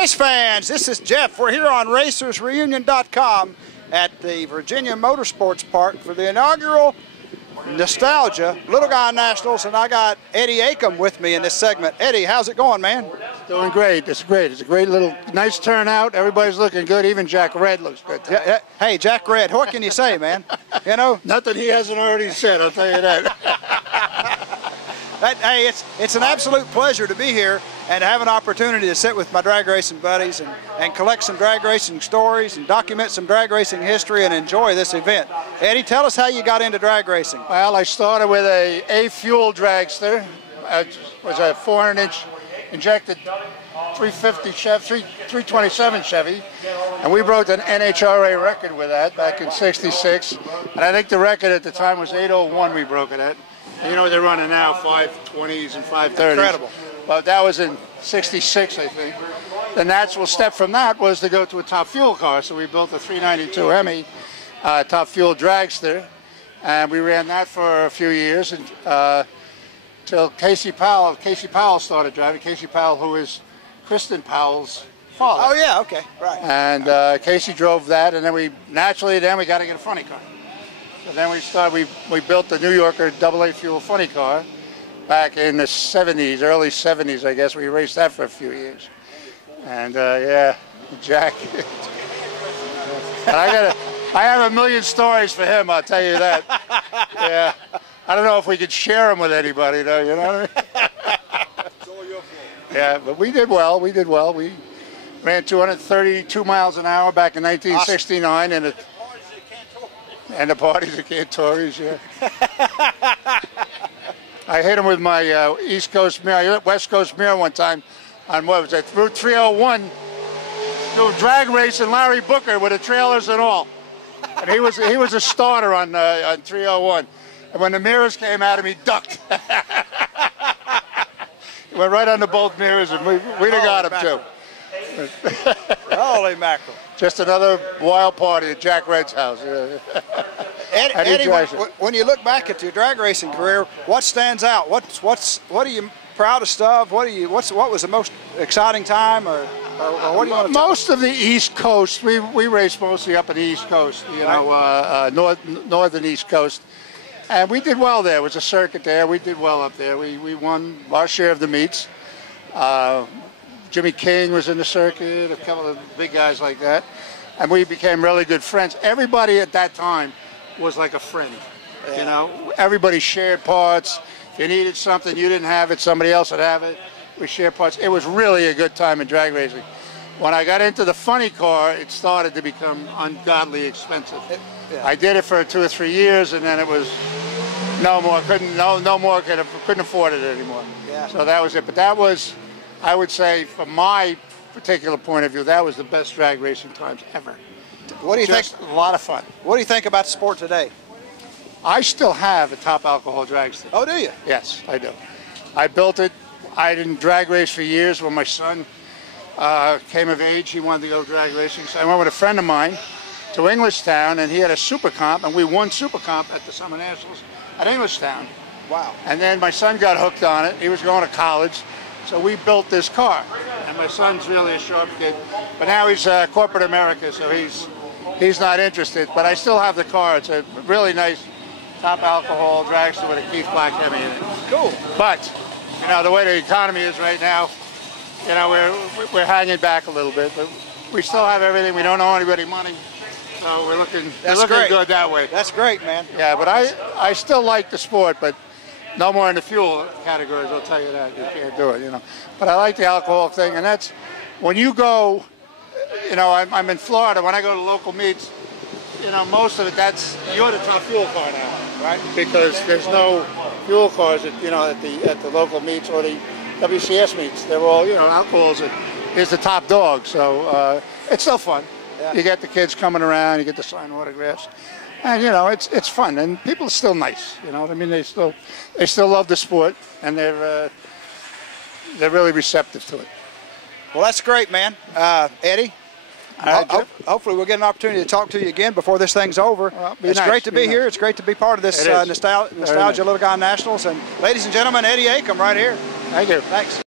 Race fans, this is Jeff. We're here on RacersReunion.com at the Virginia Motorsports Park for the inaugural Nostalgia Little Guy Nationals, and I got Eddie Akam with me in this segment. Eddie, how's it going, man? Doing great. It's great. It's a great little, nice turnout. Everybody's looking good. Even Jack Red looks good today. Yeah, hey, Jack Red, what can you say, man? You know? Nothing he hasn't already said, I'll tell you that. Hey, it's an absolute pleasure to be here and to have an opportunity to sit with my drag racing buddies and collect some drag racing stories and document some drag racing history and enjoy this event. Eddie, tell us how you got into drag racing. Well, I started with a fuel dragster. It was a 400-inch injected 350 Chevy, 327 Chevy, and we broke an NHRA record with that back in '66. And I think the record at the time was 8:01 we broke it at. You know what they're running now, 520s and 530s. Incredible. But that was in '66, I think. The natural step from that was to go to a top fuel car. So we built a 392 Hemi top fuel dragster, and we ran that for a few years until Casey Powell started driving. Casey Powell, who is Kristen Powell's father. Oh yeah, okay, right. And Casey drove that, and then we got to get a funny car. So then we built the New Yorker AA fuel funny car back in the '70s, early '70s, I guess. We raced that for a few years. And yeah, Jack. And I have a million stories for him, I'll tell you that. Yeah. I don't know if we could share them with anybody, though, you know what I mean? It's all your fault. Yeah, but we did well. We did well. We ran 232 miles an hour back in 1969, awesome. And the parties at Cantoris, yeah. I hit him with my East Coast mirror, West Coast mirror one time on, what was it, Route 301, doing drag racing Larry Booker with the trailers and all. And he was a starter on 301. And when the mirrors came at him, he ducked. He went right under both mirrors, and we'd have got him too. Holy mackerel. Just another wild party at Jack Red's house. Eddie, when you look back at your drag racing career, what stands out? What are you proudest of? What was the most exciting time, or what do you want to Most of the East Coast, we raced mostly up in the East Coast, you know, northern East Coast. And we did well there. It was a circuit there. We did well up there. We won our share of the meets. Jimmy King was in the circuit, a couple of big guys like that. And we became really good friends. Everybody at that time was like a friend, you know. Everybody shared parts. If you needed something, you didn't have it, somebody else would have it. We shared parts. It was really a good time in drag racing. When I got into the funny car, it started to become ungodly expensive. I did it for 2 or 3 years, and then it was no more. Couldn't afford it anymore. Yeah. So that was it. But that was, I would say, from my particular point of view, that was the best drag racing times ever. What do you think? A lot of fun. What do you think about the sport today? I still have a top alcohol dragster. Oh, do you? Yes, I do. I built it. I didn't drag race for years. When my son came of age, he wanted to go drag racing. So I went with a friend of mine to Englishtown, and he had a super comp, and we won super comp at the Summer Nationals at Englishtown. Wow. And then my son got hooked on it. He was going to college, so we built this car. And my son's really a sharp kid, but now he's corporate America, so he's not interested. But I still have the car. It's a really nice top alcohol dragster with a Keith Black Hemi in it. Cool. But you know, the way the economy is right now, you know, we're hanging back a little bit, but we still have everything. We don't owe anybody money, so we're looking good that way. That's great, man. Yeah, but I still like the sport, but no more in the fuel categories, I'll tell you that. You can't do it, you know. But I like the alcohol thing, and that's, when you go, you know, I'm in Florida, when I go to local meets, you know, most of it, you're the top fuel car now, right? Because there's no fuel cars at, you know, at the local meets or the WCS meets. They're all, you know, alcohol is the top dog, so it's still fun. Yeah. You get the kids coming around, you get to sign autographs. And, you know, it's fun, and people are still nice, you know what I mean? They still love the sport, and they're really receptive to it. Well, that's great, man. Eddie, hopefully we'll get an opportunity to talk to you again before this thing's over. Well, it's great to be here. It's great to be part of this Nostalgia nice. Little Guy Nationals. And ladies and gentlemen, Eddie Akam right here. Thank you. Thanks.